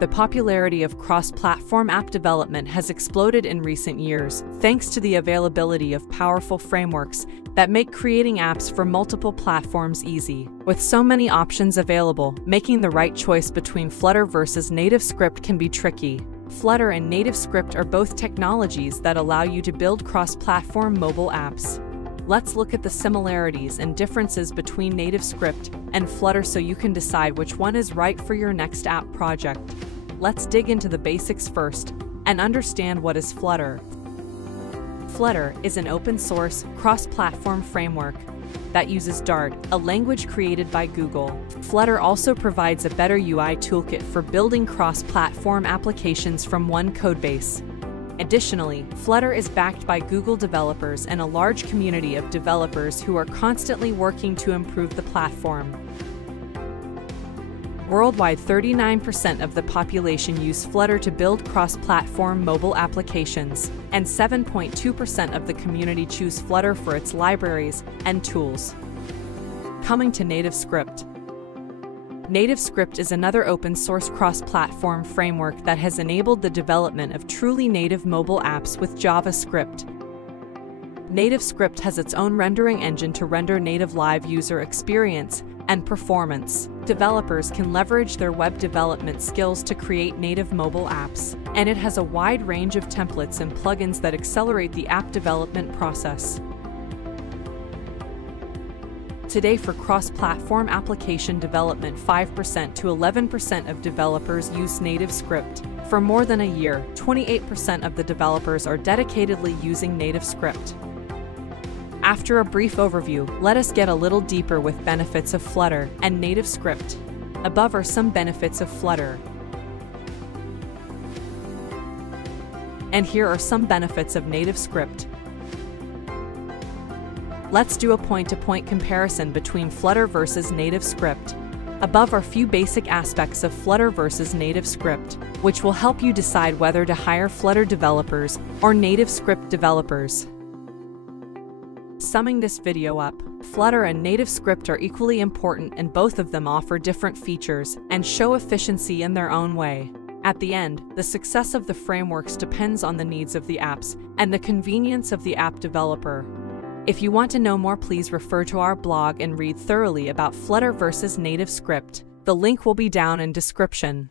The popularity of cross-platform app development has exploded in recent years, thanks to the availability of powerful frameworks that make creating apps for multiple platforms easy. With so many options available, making the right choice between Flutter versus Nativescript can be tricky. Flutter and Nativescript are both technologies that allow you to build cross-platform mobile apps. Let's look at the similarities and differences between Nativescript and Flutter so you can decide which one is right for your next app project. Let's dig into the basics first and understand what is Flutter. Flutter is an open-source, cross-platform framework that uses Dart, a language created by Google. Flutter also provides a better UI toolkit for building cross-platform applications from one codebase. Additionally, Flutter is backed by Google developers and a large community of developers who are constantly working to improve the platform. Worldwide, 39% of the population use Flutter to build cross-platform mobile applications, and 7.2% of the community choose Flutter for its libraries and tools. Coming to Nativescript. Nativescript is another open-source cross-platform framework that has enabled the development of truly native mobile apps with JavaScript. Nativescript has its own rendering engine to render native live user experience and performance. Developers can leverage their web development skills to create native mobile apps, and it has a wide range of templates and plugins that accelerate the app development process. Today, for cross-platform application development, 5% to 11% of developers use Nativescript. For more than a year, 28% of the developers are dedicatedly using Nativescript. After a brief overview, let us get a little deeper with benefits of Flutter and Nativescript. Above are some benefits of Flutter. And here are some benefits of Nativescript. Let's do a point-to-point comparison between Flutter versus Nativescript. Above are few basic aspects of Flutter versus Nativescript, which will help you decide whether to hire Flutter developers or Nativescript developers. Summing this video up, Flutter and Nativescript are equally important, and both of them offer different features and show efficiency in their own way. At the end, the success of the frameworks depends on the needs of the apps and the convenience of the app developer. If you want to know more, please refer to our blog and read thoroughly about Flutter versus Nativescript. The link will be down in description.